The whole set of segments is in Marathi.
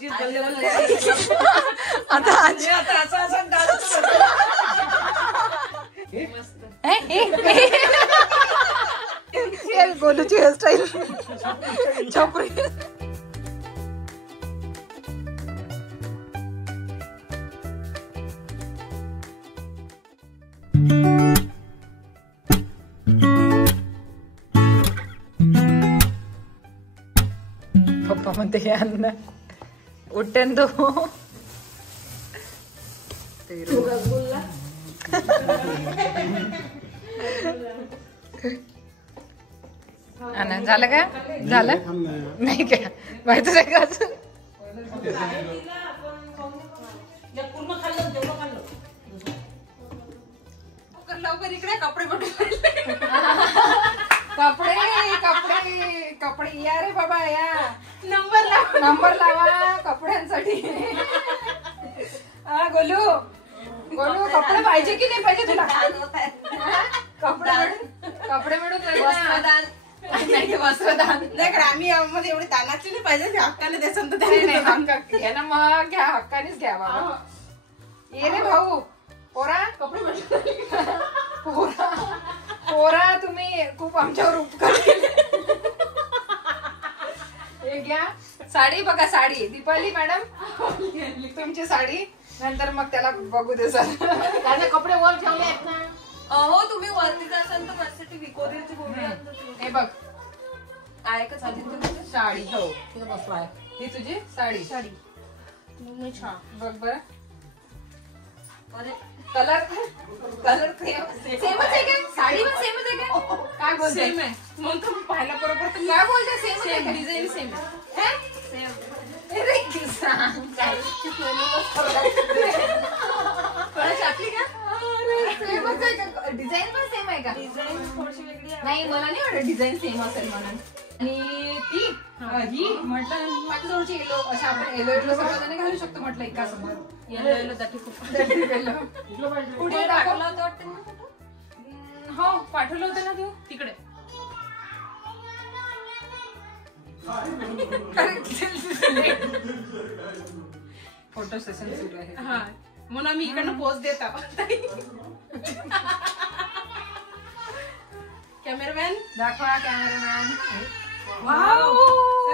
रोजीच बोलले आता गोलूची हेअरस्टाईल छपरी. पप्पा म्हणते हे अन्न उठ्ठन तो झालं का? झालं नाही का? माहितीच आहे का अजून? लवकर इकडे कपडे कपडे कपडे कपडे या रे बाबा या. नंबर लावा कपड्यांसाठी. हा गोलू गोलू कपडे पाहिजे की नाही पाहिजे तुला? कपडे मिळून वस्त्रदान नाही वस्त्रदान नाही का? आम्ही मध्ये एवढे दानाचे नाही पाहिजे हक्काने द्यायचं तर घ्या ना मग घ्या हक्कानेच घ्या बाबा. ये रे भाऊ पोरा कपडे पोरा तुम्ही खूप आमच्यावर उपकार केले. हे घ्या साडी बघा साडी दीपाली मॅडम तुमची साडी नंतर मग त्याला बघू दे सर. त्याचे कपडे वर ठेवले आहेत ना? हो तुम्ही वरती असाल तर माझ्यासाठी विकोरीची गोळी हे बघ आहे का साडी. हो बसवाय ही तुझी साडी बघ बरं. कलर कलर सेमच आहे का? साडी पण सेमच आहे का? काय बोलते? सेम आहे म्हणून तुम्ही पाहायला बरोबर काय बोलते? सेम डिझाईन सेम डिझाईन पण सेम आहे का? डिझाईन थोडीशी वेगळी आहे. नाही मला नाही वाटत डिझाईन सेम असेल म्हणून. आणि ती ही म्हटलं माझ्या जवळची येलो अशा आपण येलो सगळं घालू शकतो म्हटलं एका समोर. येलो पुढे दाखवला होता वाटतं ना? हो पाठवलं होतं ना तू तिकडे. फोटो सेशन सुरू आहे म्हणून आम्ही इकडनं पोस्ट देत आहोत. कॅमेरामॅन दाखवा कॅमेरामॅन. वाव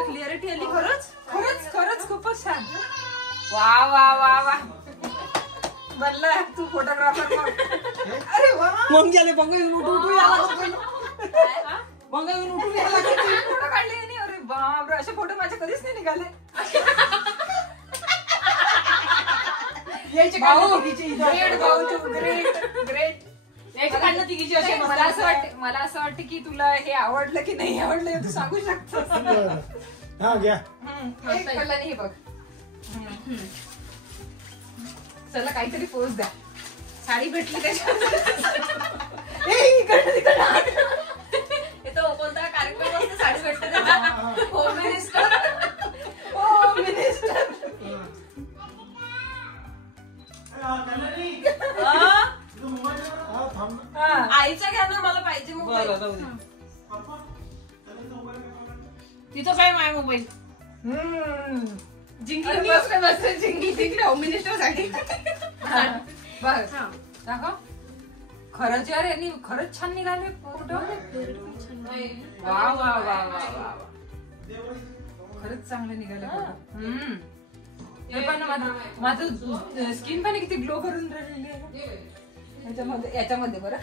क्लिअरिटी आली. खरंच खरंच खरंच खूपच छान. वा वा वा वा बनला तू फोटोग्राफर. अरे वा मग गेले बंग येऊन उठून यायला बंग येऊन उठून यायला फोटो काढले. अरे बापरे असे फोटो माझे कधीच नाही निघाले. यायचे ग्रेट मला असं वाटतं की तुला हे आवडलं की नाही आवडलं तू सांगू शकतोस. हे बघ चला काहीतरी पोच द्या. साडी भेटली त्याच्यात कोणता कार्यक्रम असतो साडी भेटते त्याला. होम मिनिस्टर होम मिनिस्टर आईचा घ्या ना मला पाहिजे मोबाईल. तिथं काय माय मोबाईल जिंकली जिंकली होम मिनिस्टर साठी. बस दाखव. खरंच यार यांनी खरंच छान निघाले फोटो. वा वा वा वा खरंच चांगले निघाले फोटो. हे पण माझं स्किन पण किती ग्लो करून राहिलेली आहे याच्यामध्ये बरं.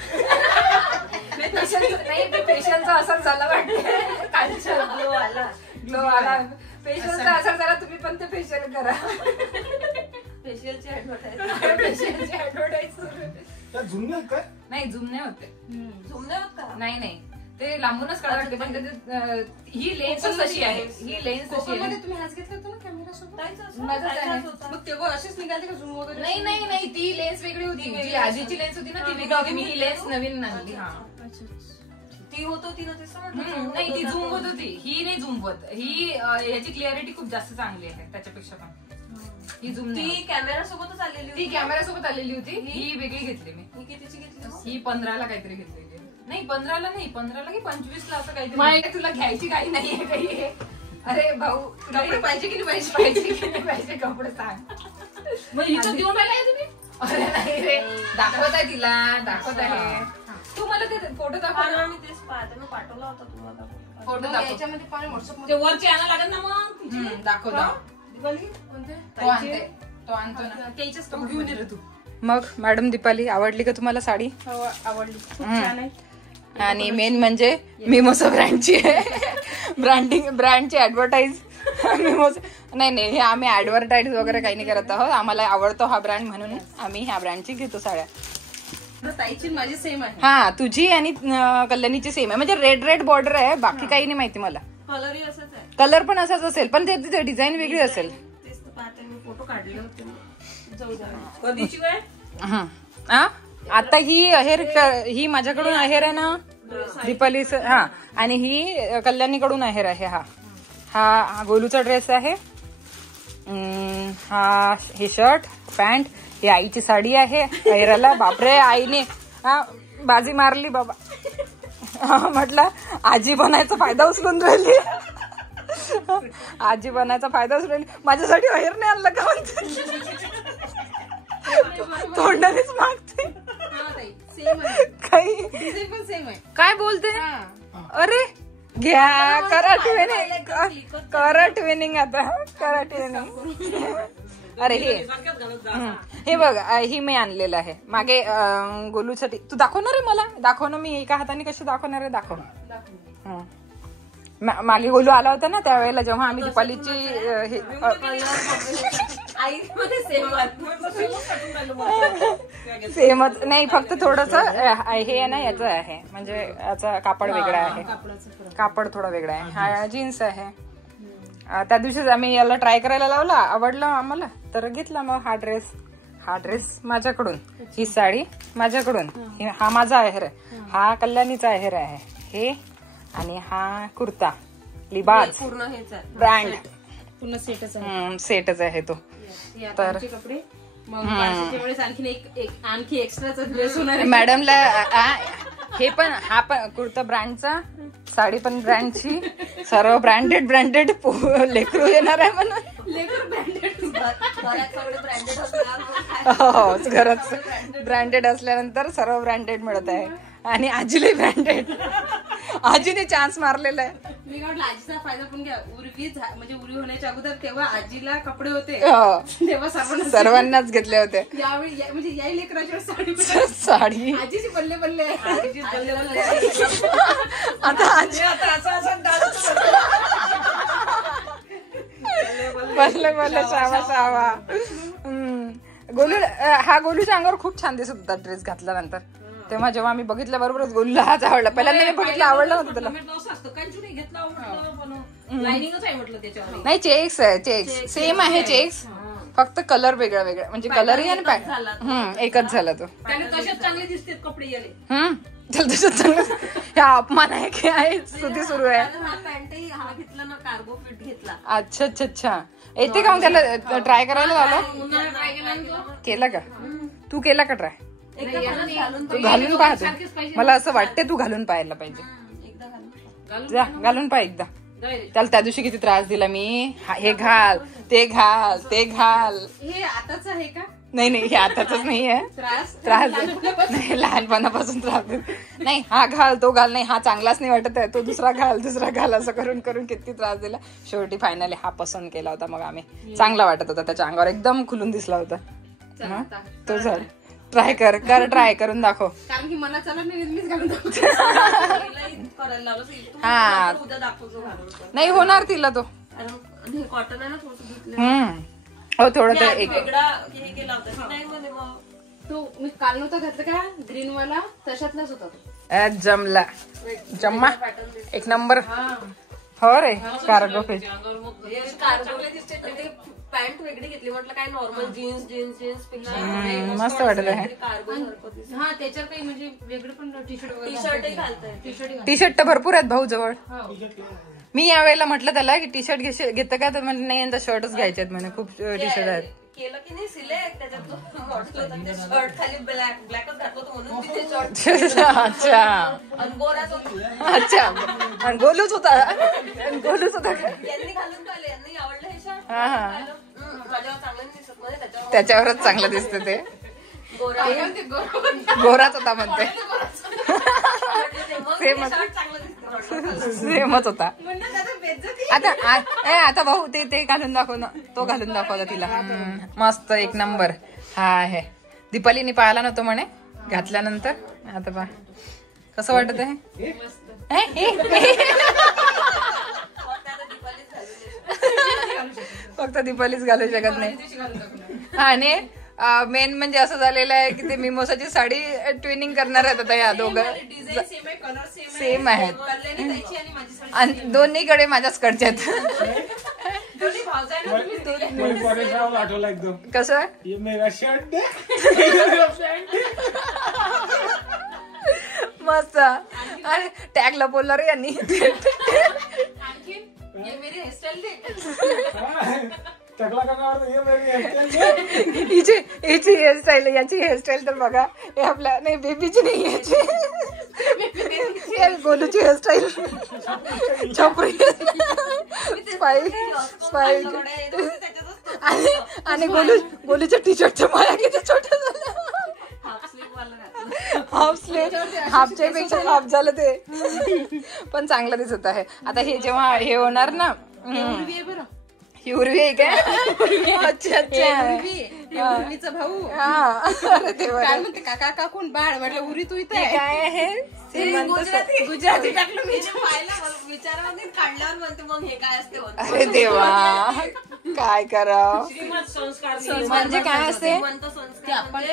नाही फेशियलचा असर झाला वाटतं. कालच्या ग्लो आला फेशियलचा असर झाला. तुम्ही पण ते फेशियल करा. फेशियलची ऍडव्हर्टाईज झूम नाही काय? नाही झूम नाही होते. झूम नाही होत का? नाही नाही ते लांबूनच काढा वाटते. पण ही लेन्स अशी आहे. ही लेन्स अशी आहे. तुम्ही हाच घेतला होता ना कॅमेरा सोबत? मग तेव्हा अशीच निघाली का झूम वगैरे? नाही नाही नाही ती लेन्स वेगळी होती. जी आजीची लेन्स होती ना ती वेगळी होती. मी ही लेन्स नवीन आणली. हा ती होत होती ना तसं. नाही ती झूम होत होती. ही नाही झूम होत. ही याची क्लिअरिटी खूप जास्त चांगली आहे त्याच्यापेक्षा. पण ही झूम ती कॅमेरा सोबतच आलेली होती. ती कॅमेरा सोबत आलेली होती. ही वेगळी घेतली मी. ही कितीची घेतली? ही 15ला काहीतरी घेतलेली. नाही 15ला नाही 15ला की 25ला असं काहीतरी. तुला घ्यायची काही नाहीये काही. अरे भाऊ कपडे पाहिजे की नाही पाहिजे कपडे सांग. मग इथं देऊन राहिलाय तुम्ही? अरे नाही रे, दाखवत आहे तिला, दाखवत आहे. तू मला ते फोटो दाखव. मी तेच पाहते, मी पाठवला होता तुम्हाला फोटो. दाखव याच्यामध्ये पण व्हॉट्सअप ते वरचे आणायला लागेल ना. मग दाखव दीपाली. तो आणतो ना त्याच्याच तो घेऊन ये रे तू. मग मॅडम दीपाली आवडली का तुम्हाला साडी? हो आवडली, खूप छान आहे. आणि मेन म्हणजे मिमोसा ब्रँडची आहे. ब्रँडची ऍडव्हर्टाईज मिमोसा. नाही हे आम्ही ऍडव्हर्टाईज वगैरे काही नाही करत आहोत. आम्हाला आवडतो हा ब्रँड म्हणून आम्ही ह्या ब्रँडची घेतो साड्या. ताईची माझी सेम आहे. हा तुझी आणि कल्याणीची सेम आहे. म्हणजे रेड बॉर्डर आहे, बाकी काही नाही माहिती मला. कलरही असाच आहे. कलर पण असाच असेल, पण ते डिझाईन वेगळी असेल. फोटो काढले होते. आता ही अहेर ही माझ्याकडून अहेर आहे ना दीपाली. हा आणि ही कल्याणीकडून अहेर आहे. हा गोलूचा ड्रेस आहे. हा हे शर्ट पॅन्ट. ही आईची साडी आहे अहेराला. बापरे आईने बाजी मारली बाबा. म्हटलं आजी बनायचा फायदा उचलून राहिली. आजी बनायचा फायदा उचलून राहिली. माझ्यासाठी अहेर नाही आणलं का म्हणते. तोंडानेच मागते. काही काय बोलते. अरे घ्या करा ट्रेनिंग आता करा ट्रेनिंग. अरे हे बघ ही मी आणलेलं आहे मागे गोलूसाठी. तू दाखवणार आहे मला? दाखव ना. मी एका हाताने कशी दाखवणार आहे? दाखव. मागे गोलू आला होता ना त्यावेळेला जेव्हा आम्ही दीपालीची सेमच नाही, फक्त थोडस हे आहे ना याचं आहे. म्हणजे याचा कापड वेगळा आहे. कापड थोडा वेगळा आहे. हा जीन्स आहे. त्या दिवशीच आम्ही याला ट्राय करायला लावला, आवडला आम्हाला तर घेतला. मग हा ड्रेस माझ्याकडून, ही साडी माझ्याकडून, हा माझा आहेर आहे, हा कल्याणीचा आहेर आहे हे. आणि हा कुर्ता लिबाज पूर्ण ब्रँड पूर्ण सेटच आहे तो. तर कपडे आणखी एक्स्ट्राचा ड्रेस होणार मॅडमला. हे पण हा पण कुर्ता ब्रँडचा, साडी पण ब्रँडची, सर्व ब्रँडेड लेकरू येणार आहे म्हणून. हो घरात ब्रँडेड असल्यानंतर सर्व ब्रँडेड मिळत आहे. आणि आजीला ब्रँडेड. आजीने चान्स मारलेला आहे. मी म्हटलं आजीचा फायदा पण घ्या. म्हणजे उरी होण्याच्या अगोदर तेव्हा आजीला कपडे होते, तेव्हा सर्वांनाच घेतले होते. यावेळी म्हणजे या लेकराची साडी आजीची बल्ले बल्ले आहे. आता आजी बल्ले शावा. गोलू हा गोलूच्या अंगावर खूप छान दिसत होता ड्रेस घातल्यानंतर. तेव्हा जेव्हा आम्ही बघितल्या बरोबरच गोलूला हाच आवडला. पहिल्यांदा मी बघितलं आवडलं होतं त्याला. नाही चेक्स आहे, चेक्स सेम आहे चेक्स, फक्त कलर वेगळा म्हणजे कलरही आणि पॅन्ट एकच झाला तो. चांगले दिसते कपडे. तसंच चांगलं. ह्या अपमान आहे की आहे स्तुती सुरू आहे. अच्छा येते का? त्याला ट्राय करायला लावलं. केला का तू? केला का ट्राय? तू घालून पाहतो. मला असं वाटते तू घालून पाहायला पाहिजे. घालून पाह एकदा. त्याला त्या दिवशी किती त्रास दिला मी. हे घाल ते घाल ते घाल. हे आताच आहे का? नाही हे आताच नाही आहे. त्रास नाही, लहानपणापासून त्रास देत नाही. हा घाल तो घाल. नाही हा चांगलाच नाही वाटत आहे, तो दुसरा घाल असं करून किती त्रास दिला. शेवटी फायनली हा पसंत केला होता. मग आम्ही चांगला वाटत होता, त्याच्या अंगावर एकदम खुलून दिसला होता. तो झाला. ट्राय करून दाखव. कारण की मला चला मीच घालून हा नाही होणार तिला तो. कॉटन आहे ना हो थोडं तर एक तू मी काल नव्हता घातलं का ग्रीन वाला, तशातलाच होता. जम्मा एक नंबर. हो रे कार्गो पेज. पॅन्ट वेगळी घेतली म्हटलं काय नॉर्मल जीन्स पेक्षा मस्त वाटत आहे. हा त्याच्यावर काही म्हणजे वेगळं पण टी शर्ट तर भरपूर आहेत भाऊ जवळ. मी यावेळेला म्हटलं त्याला की टी शर्ट घेतं का, तर म्हणजे नाही यंदा शर्टच घ्यायचे आहेत म्हणे. खूप टी शर्ट आहेत. केलं की नाही सिलेक्ट, त्याच्यात मॉडेल होता ते शर्ट खाली ब्लॅकच घातलं होतं म्हणून तिथे शर्ट. अच्छा आणि गोराच होता. अच्छा आणि गोलूच होता. गोलूच होता यांनी घालून पाहिले, यांनी आवडलं हे शर्ट. माझ्यावर चांगलं नाही दिसत मध्ये, त्याच्यावरच चांगलं दिसतं ते. गोराच होता म्हणते. सेमच होता. आता भाऊ ते घालून दाखव ना, तो घालून दाखवला तिला. मस्त एक नंबर. हा आहे. दीपालीने पाहायला नव्हतं म्हणे, घातल्यानंतर. आता पहा कसं वाटत आहे. फक्त दीपालीच घालू शकत नाही. आणि मेन म्हणजे असं झालेलं आहे की ते मिमोसाची साडी ट्विनिंग करणार आहेत आता या दोघं. सेम आहेत आणि दोन्हीकडे माझ्याच कडचे आहेत. कसं मस्त. आणि टॅगला बोलला रे यांनी. हिची हेअरस्टाईल, याची हेअरस्टाईल तर बघा. हे आपल्या नाही, बेबीची नाही, याची गोलूची हेअरस्टाईल. छपरी स्पाइक आणि गोलूच्या टी शर्टच्या माया किती छोट्या झाल्या. हाफ स्लीव, हाफच्या पेक्षा हाफ झालं ते. पण चांगलं दिसत आहे. आता हे जेव्हा हे होणार ना, ही उर्वी आहे काय. अच्छा अच्छा, उर्वीचा भाऊ. काय म्हणते काका काकून बाळ म्हटलं, उरी तू इथे काय आहे. गुजराती टाकलं मी विचारामध्ये काढल्यावर म्हणते मग हे काय असते. अरे देवा, काय करावं. म्हणजे काय असते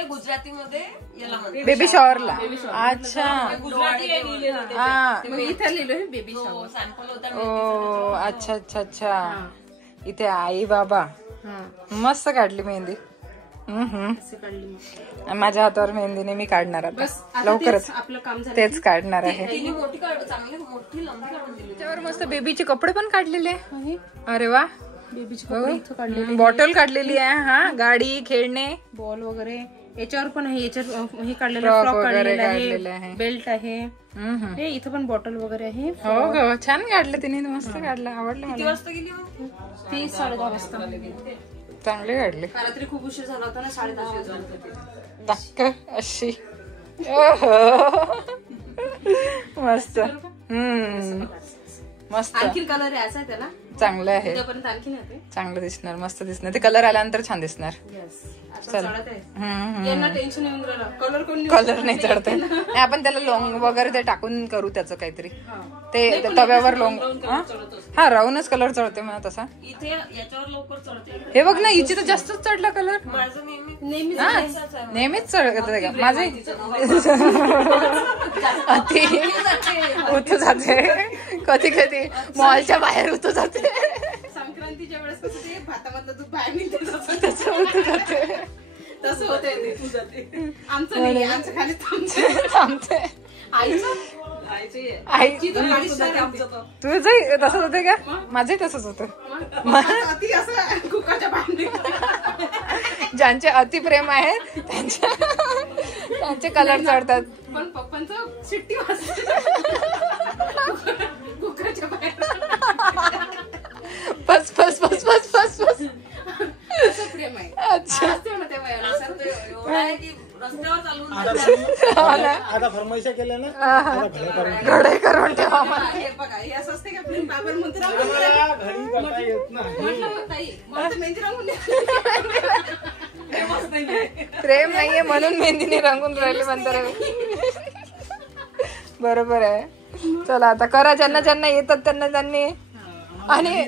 गुजरातीमध्ये बेबी शॉवरला. अच्छा हा, इथे लिहिलं बेबी शॉवर सॅम्पल होता. ओ अच्छा अच्छा अच्छा. इथे आई बाबा मस्त काढली मेहंदी. माझ्या हातावर मेहंदीने मी काढणार आता लवकरच. आपलं काम झालं, तेच काढणार आहे. त्याच्यावर मस्त बेबीचे कपडे पण काढलेले. अरे वा, बेबीची कपडे इथं काढलेली, बॉटल काढलेली आहे. हा, गाडी, खेळणे, बॉल वगैरे याच्यावर पण आहे. याच्यावर हे काढलेलं, फ्रॉक काढलेलं आहे, बेल्ट आहे. हे इथं पण बॉटल वगैरे आहे. हो हो, छान काढलं तिने, मस्त काढलं, आवडलं मला. किती वाजता गेली? 10:30 वाजता. चांगली काढली. रात्री खूप उशीर झाला होता ना, 10:30 टक्क अशी. मस्त. मस्त. आणखी कलर यायचा आहे त्याला, चांगलं आहे, आणखी चांगलं दिसणार, मस्त दिसणार. ते कलर आल्यानंतर छान दिसणार. टेन्शन येऊन राहिलं, कलर नाही चढते. नाही, आपण त्याला लोंग वगैरे ते टाकून करू त्याचं काहीतरी. ते तव्यावर लोंग, हा राहूनच कलर चढते मला तसा. इथे याच्यावर लवकर चढते. हे बघ ना, हिची तर जास्तच चढला कलर. माझं नेहमीच चढत का माझे. अति उतू जाते कधी कधी, मॉलच्या बाहेर उतू जाते. संक्रांतीच्या वेळेस भातामधलं दूध बाहेर निघते तसं उतू जाते. तसं होते. आमचं नाही, आमचं खाली थांबते. आईची तुझंही तसंच होते का? माझंही तसंच होतं. कुकाच्या भांडी, ज्यांचे अतिप्रेम आहे त्यांचे कलर चढतात. पण पप्पांचं शिट्टी वाजते कुकरच्या बाहेर. बस बस बस बस बस बस. प्रेम आहे. अच्छा, आता फरमाईशा केल्या ना, घडे करून ठेवा. हे बघा, हे असं असते का प्रेम. बाबर म्हणतो घरी येत नाही, मेहंदी रंगून प्रेम नाहीये म्हणून मेहंदीने रंगून राहिले म्हणतात. बरोबर आहे. चला आता करा, ज्यांना ज्यांना येतात त्यांना त्यांनी. आणि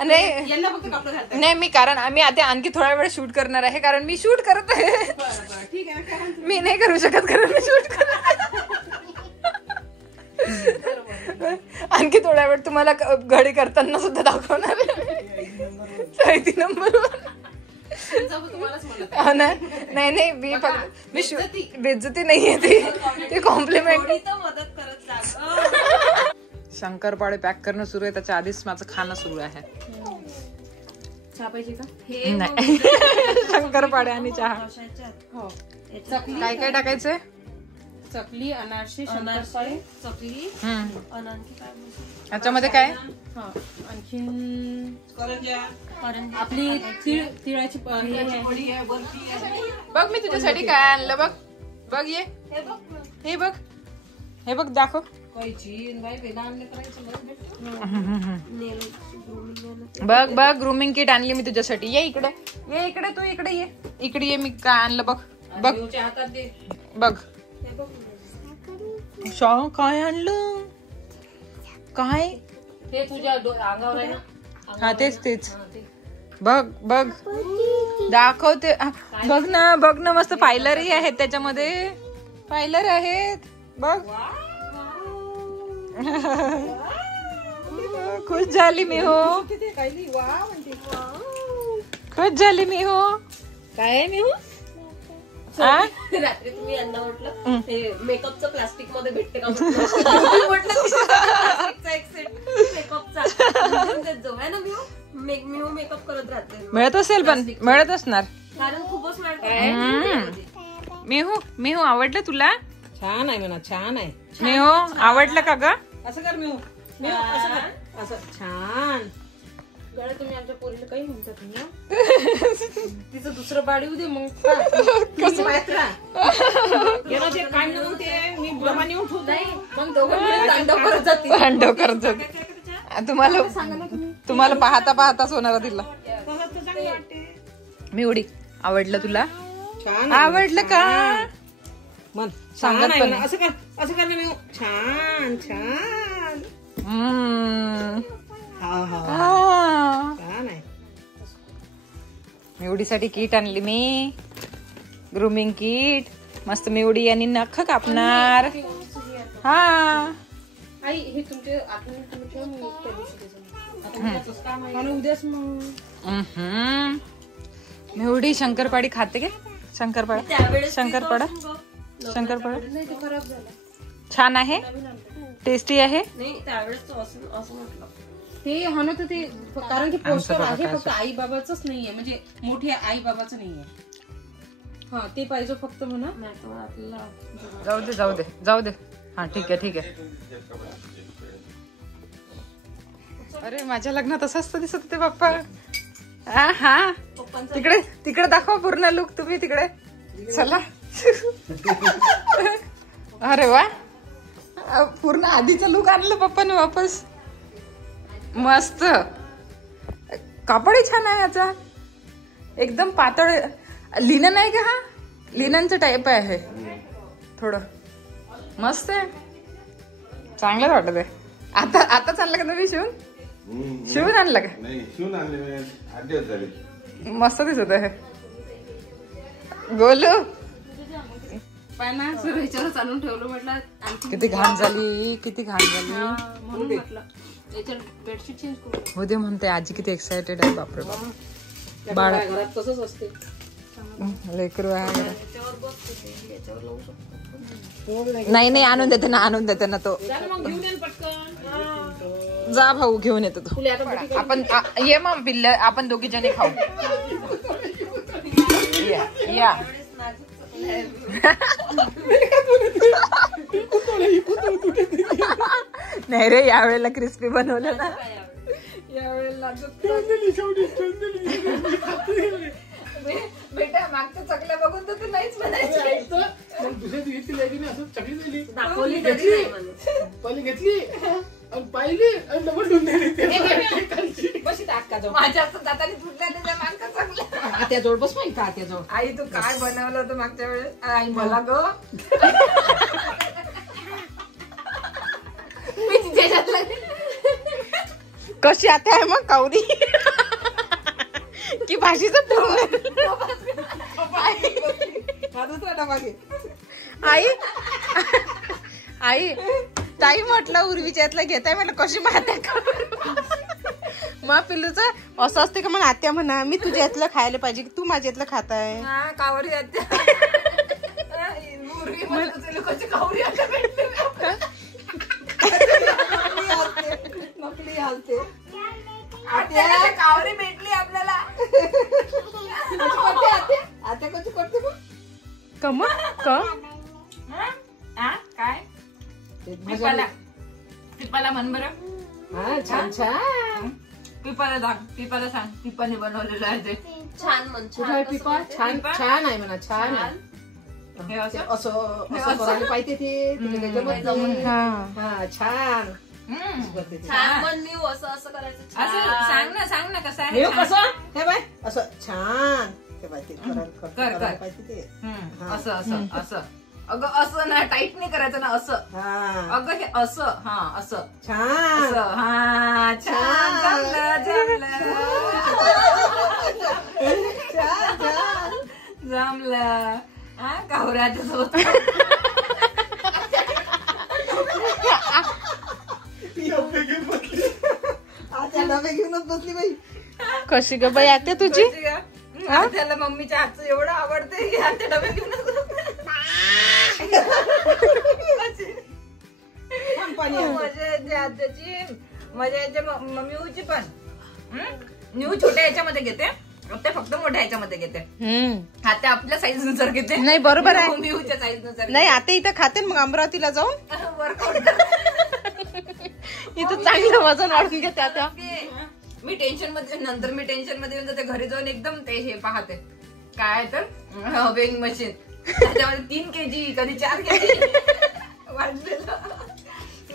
नाही मी, कारण आम्ही आता आणखी थोडा वेळ शूट करणार आहे, कारण मी शूट करत आहे. मी नाही करू शकत कारण मी शूट करत. आणखी थोडा वेळ तुम्हाला घडी करताना सुद्धा दाखवणार आहे. 3 नंबरवर. नाही नाही, मी बेइज्जती नाहीये ती कॉम्प्लिमेंट. शंकरपाळे पॅक करणं सुरू आहे, त्याच्या आधीच माझं खाणं सुरू आहे. चहा पाहिजे का? हे नाही शंकरपाड्या आणि चहा. हो. काय काय टाकायचंय? चकली, अनारसे, शंकरपाळे, चकली आणखी काय याच्यामध्ये काय? हा आणखीन आपली तिळाची हे आहे. बघ मी तुझ्यासाठी काय आणलं बघ. बघ ये, हे बघ, हे बघ दाखव. बघ बघ ग्रूमिंग किट आणली मी तुझ्यासाठी. ये इकडे, ये इकडे, तू इकडे ये, इकडे ये. मी काय आणलं बघ बघ बघ. शाह काय आणलं? काय? ते तुझ्या अंगावर आहे ना. हा तेच बघ बघ दाखवते. बघ ना बघ ना, मस्त पायलरही आहेत त्याच्यामध्ये. पायलर आहेत बघ. खुश झाली मी हो, खुश झाली मी हो. काय आहे मी हो? रात्री तुम्ही यांना म्हटलं हे मेकअपचं प्लास्टिक मध्ये भेटते का म्हटलं प्लास्टिकचा एक सेट मेकअपचा जो आहे ना मी मेकअप करत राहते. मिळत असेल पण मिळत असणार कारण खूपच मेहू आवडलं तुला? छान आहे म्हणा, छान आहे. मेहू आवडलं का ग? असं कर मेहू, असं कर, असं छान. गळ्या तुम्ही आमच्या पोरीला काही म्हणतात ना. तिचं दुसरं बाळ येऊ दे मग कसं माहित राहा ते काढणं मग ते मी प्रमाणे उठवत नाही मग दोघं तांडव करत जाते. तांडव करत जाते. तुम्हाला पाहता पाहता सोनारा दिला. मी उडी आवडलं तुला? छान आवडलं का? मग सांगत पण असं कर, असं कर ना मी छान छान. छान आहे. मिवडीसाठी किट आणली मी, ग्रूमिंग किट. मस्त मिवडी आणि नख कापणार. हा आई हे तुमचे आठवणी तुम्ही ठेवा, मी त्या दिवशी उद्याच मग. मिवडी शंकरपाडी खाते का? शंकरपाडा शंकरपाडा शंकरपाडा खराब झाला. छान आहे, टेस्टी आहे. नाही त्यावेळेस असं म्हटलं ते हा ना, तर ते कारण की पोस्टर आहे फक्त आई बाबाच नाहीये, म्हणजे मोठी आई बाबाचं नाहीये. हा ते पाहिजे फक्त म्हणा. जाऊ दे जाऊ दे जाऊ दे. हा ठीक आहे ठीक आहे. अरे माझ्या लग्नात असंच दिसत होते बाप्पा. हा तिकडे तिकडे दाखवा पूर्ण लुक तुम्ही तिकडे. चला अरे वा, पूर्ण आधीचा लुक आणलं पप्पाने वापस. मस्त. कापडही छान आहे याचा, एकदम पातळ. लिनन आहे का? हा लिननचं टाईप आहे थोडं. मस्त आहे, चांगलंच वाटत आहे. आता आताच आणलं का तुम्ही शिवून आणलं का? शिवून आणले 8 दिवस झाले. मस्त दिसत आहे. गोलू पाना सर ह्याच्यावर चालून ठेवलं म्हटलं. किती घाण झाली, किती घाण झाली. म्हणून म्हटलं याच्यावर बेडशीट चेंज करू. हो दे म्हणते. आजी किती एक्सायटेड आहे. बापरे बाप. बाळ घरात तसंच असते. लेकरू आहे. नाही नाही आणून देते ना, आणून देते ना तो. जा भाऊ घेऊन येतो तो. आपण ये मग पिल्ल, आपण दोघी जणी खाऊ. या नाही रे, यावेळेला क्रिस्पी बनवलं ना. यावेळेला बेटा मागच्या चकल्या बघून तर तू नाहीच म्हणायचं. दाखवली तरी नाही म्हणून. पहिली घेतली पाहिली आणि डबल ठेवून दिली. माझ्या जाताना तुटल्या त्याच्या मागच्या चकल्या. आत्याजवळ बस माहिती का? आत्याजवळ. आई तू काय बनवलं होतं मागच्या वेळेस? आई मला ग मी तिच्यात कशी आता आहे मग कावरी की भाषेचं पूर्ण. आई आई ताई म्हटलं उर्वीच्या यातलं घेताय म्हटलं कशी मात्या मग पिल्लूच असं असते का? मग आत्या म्हणा मी तुझ्या यातलं खायला पाहिजे, तू माझ्या यातलं खाताय. कावरी आत्या उर्वी म्हणत कावरी आता भेटते. नकली हालते. कावरी भेटली आपल्याला. आता कशी करते मग कम काय पिपाला म्हण बरं. छान छान. पिपाला सांग पिपाने बनवलेलं आहे ते. छान म्हण. कुठं आहे पिपा? छान छान आहे म्हणा. छान आहे. असं करायला पाहिजे ते. छान छान म्हण मी असं करायचं. सांग ना कसं आहे. कसं हे बाय असं छान. हे बाय ते करायला पाहिजे ते. असं अगं असं ना टाईट नाही करायचं ना असं. अगं हे असं असं छान. छान जमलं. कावऱ्याच्या सोबत डबे घेऊनच बसली बाई. कशी ग बाई आते तुझी? त्याला मम्मीच्या हातचं एवढं आवडते त्या डबे घेऊन मजा येते आत्याची. मजा येते मम्मी पण. न्यू छोट्या याच्यामध्ये घेते. ते फक्त मोठ्या याच्यामध्ये घेते. आता आपल्या साईज नुसार घेते. नाही बरोबर आहे. मिऊच्या साईज नुसार. नाही आता इथं खाते मग अमरावतीला जाऊन वर्कआउट इथं चांगलं वजन वाढून घेते आता. मी टेन्शन मध्ये येऊन जाते. घरी जाऊन एकदम ते हे पाहते काय तर वेइंग मशीन. त्याच्यामध्ये 3 kg कधी 4 kg वाढलेलं.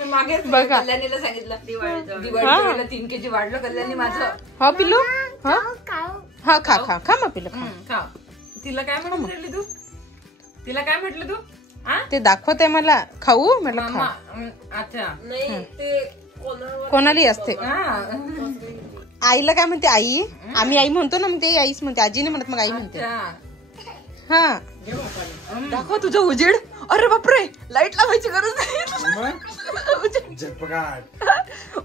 मागे कल्याणीला सांगितलं दिवाळीला 3 kg वाढलं कल्याणी माझं. हा पिल्लू हा खा मग पिल्लू खा. तिला काय म्हटलं तू? ते दाखवत आहे मला खाऊ म्हटलं. अच्छा नाही ते कोणालाही असते. आईला काय म्हणते आई? आम्ही आई म्हणतो ना मग ते आईच म्हणते. आजी नाही म्हणत मग आई म्हणते. हा दाखव तुझं उजेड. अरे बापरे लाईट लावायची गरज नाही.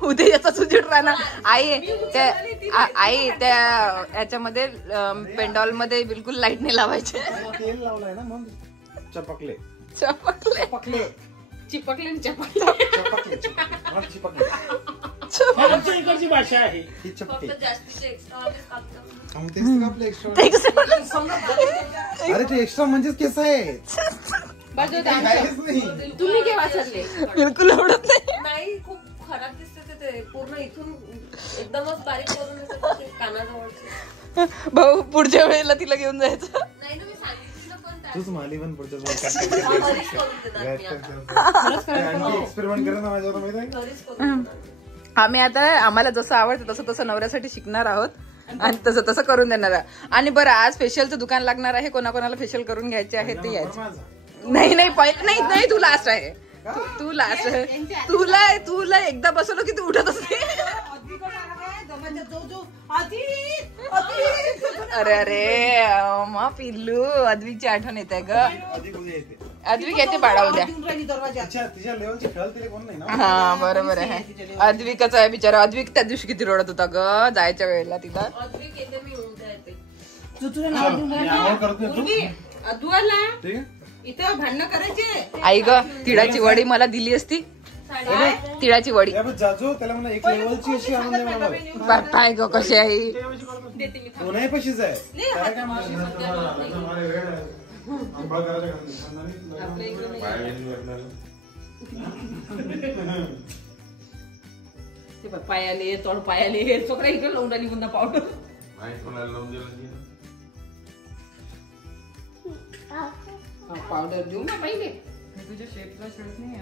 उद्या याचाच उजेड राहणार. आई त्या याच्यामध्ये पेंडॉल मध्ये बिलकुल लाईट नाही लावायची. तेल लावलंय ना मग चपकले. इकडची भाषा आहे ही चपटे. जास्तीचे एक्स्ट्रा अरे ते एक्स्ट्रा म्हणजेच केस आहे. तुम्ही केव्हा चालले? बिलकुल आवडत नाही. खूप खराब दिसते ते पूर्ण इथून एकदमच बारीक करून कानाजवळचे. भाऊ पुढच्या वेळेला तिला घेऊन जायचं. नाही ना मी सांगितलं पण तूच माली पण पुढच्या घरीच करून देणार मी आता. एक्सपेरिमेंट करा ना माझ्यावर माहिती आहे. घरीच करून आम्ही आता आम्हाला जसं आवडतं तसं तसं नवऱ्यासाठी शिकणार आहोत आणि तसं तसं करून देणार आहे. आणि बरं आज फेशियलचं दुकान लागणार आहे. कोणाकोणाला फेशियल करून घ्यायचे आहे ते यायचे. नाही पहिलं नाही तू लास्ट आहे. तू लास्ट आहे. तुला एकदा बसवलं की तू उठतच नाही. अरे मा पिल्लू अद्विकची आठवण येते ग. अद्विक येते बाळा उद्या. हा बरोबर आहे. अद्विकच आहे बिचारा. अद्विक त्या दिवशी किती रडत होता ग जायच्या वेळेला तिला. अद्विक येते मी उद्या येते. इथं भांडणं करायचे. आई ग तिळाची वडी मला दिली असती. तिळाची वडी त्याला म्हणा एक लेवलची अशी आणून दे मला. बाय ग कशी आहे. कोणाही पशीच आहे. पायाले तोड पायाले छोकरा इकडे लावून राहिली पुन्हा पावडर. पावडर देऊ ना पहिले. तुझ्या शेपचा शर्ट नाही.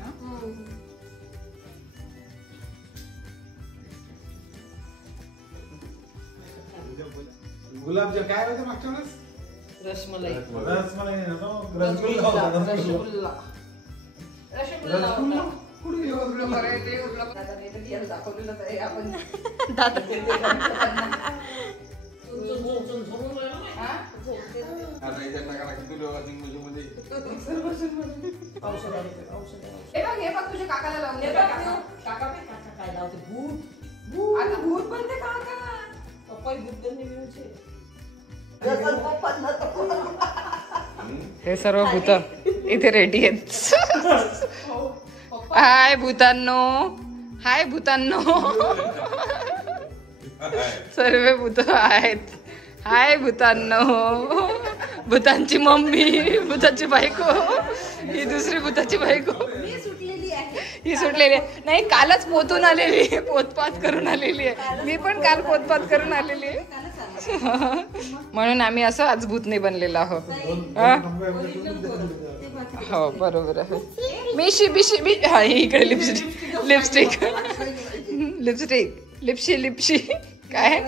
गुलाबजाम काय होते मागच्या वेळेस? रसमलाई. हे बघ तुझ्या काकाला लावून दे. काका काय लावते भूत. आता भूत बनते काका. पप्पा भूत त्यांनी मिळूचे. हे सर्व भूत इथे रेडी आहेत. हाय भूतांनो. हाय भूतांनो. सर्व भूत आहेत. हाय भूतांनो, भूतांची मम्मी, भूताची बायको, ही दुसरी भूताची बायको, ही सुटलेली आहे. नाही, कालच पोतून आलेली आहे, पोतपात करून आलेली आहे. मी पण काल पोतपात करून आलेली आहे. म्हणून आम्ही असं आज भूत नाही बनलेलो आहोत. हो बरोबर आहे. हा इकडे लिपस्टिक लिपशी काय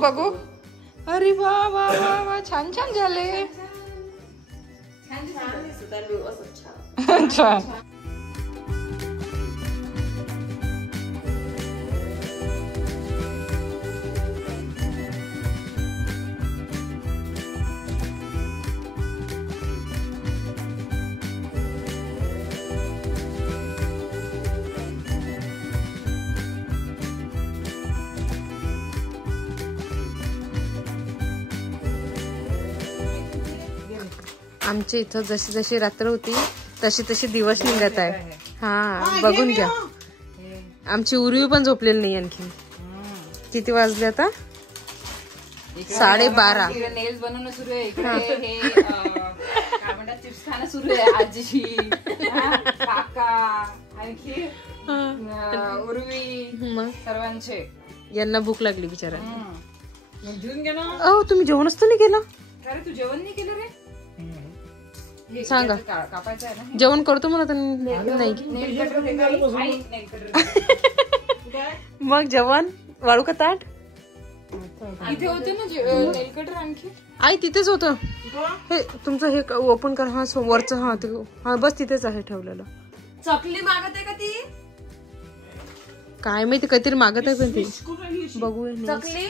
बघू. अरे वा वा वा वा, छान झाले. छान. आमच्या इथं जशी जशी रात्र होती तशी तशी दिवस निघत आहे. हा बघून घ्या. आमची उर्वी पण झोपलेली नाही आणखी. किती वाजले आता? 12:30. नेल्स बनवणं सुरू आहे इकडे. हे काय म्हणतात, चिप्स खाणं सुरू आहे. आजी, काका, आणखी उर्वी, सर्वांचे. यांना भूक लागली बिचारा. घेऊन घे ना. अहो तुम्ही जेवणच तर नाही केलं. अरे तू जेवण नाही केलं रे. सांगा, कापायचं आहे ना. जेवण करतो म्हणत नाही. मग जेवण वाळू का ताट? इथे होते ना नेल कटर. आणखी आई तिथेच होतं. हे तुमचं हे ओपन कर. हा वरचं. हा ते हा बस तिथेच आहे ठेवलेलं. चकली मागत आहे का ती? काय माहिती, काहीतरी मागत आहे पण ती. बघू चकली.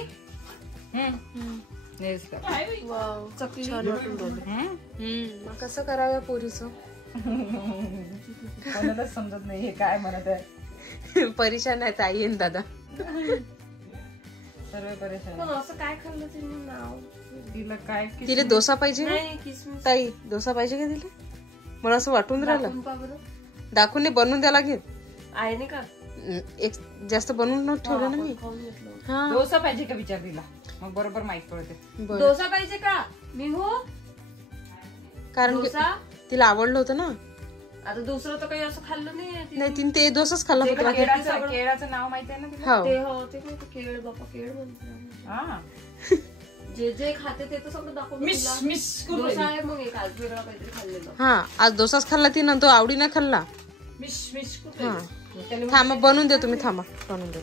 कसं करावं पोरीचं कोणालाच समजत नाही हे काय म्हणत आहे. परेशान आहे ताई आणि दादा, सर्व परेशान. असं काय खाल्लं तिने नाव? तिला काय, तिला डोसा पाहिजे ताई? डोसा पाहिजे का तिला? मला असं वाटून राहिलं. दाखवून नाही, बनवून द्या लागेल. आहे नाही का? एक जास्त बनवून न ठेवलं ना मी. हा, डोसा पाहिजे का विचार तिला, मग बरोबर माहित पडते. डोसा पाहिजे का? मी हो, कारण तिला आवडलं होतं ना. आता दुसरं तर काही असं खाल्लं नाही. तिने ते डोसाच खाल्ला होता. केळाचं नाव माहिती आहे ना तिला? ते केळ बापा, केळ म्हणते. जे जे खाते ते तर सगळं दाखवून. डोसा आहे मग एक आज वेगळा काहीतरी खाल्लेलं. हा, आज डोसाच खाल्ला तिनं, तो आवडीनं खाल्ला. थांबा बनवून दे तुम्ही. थांबा बनवून दे.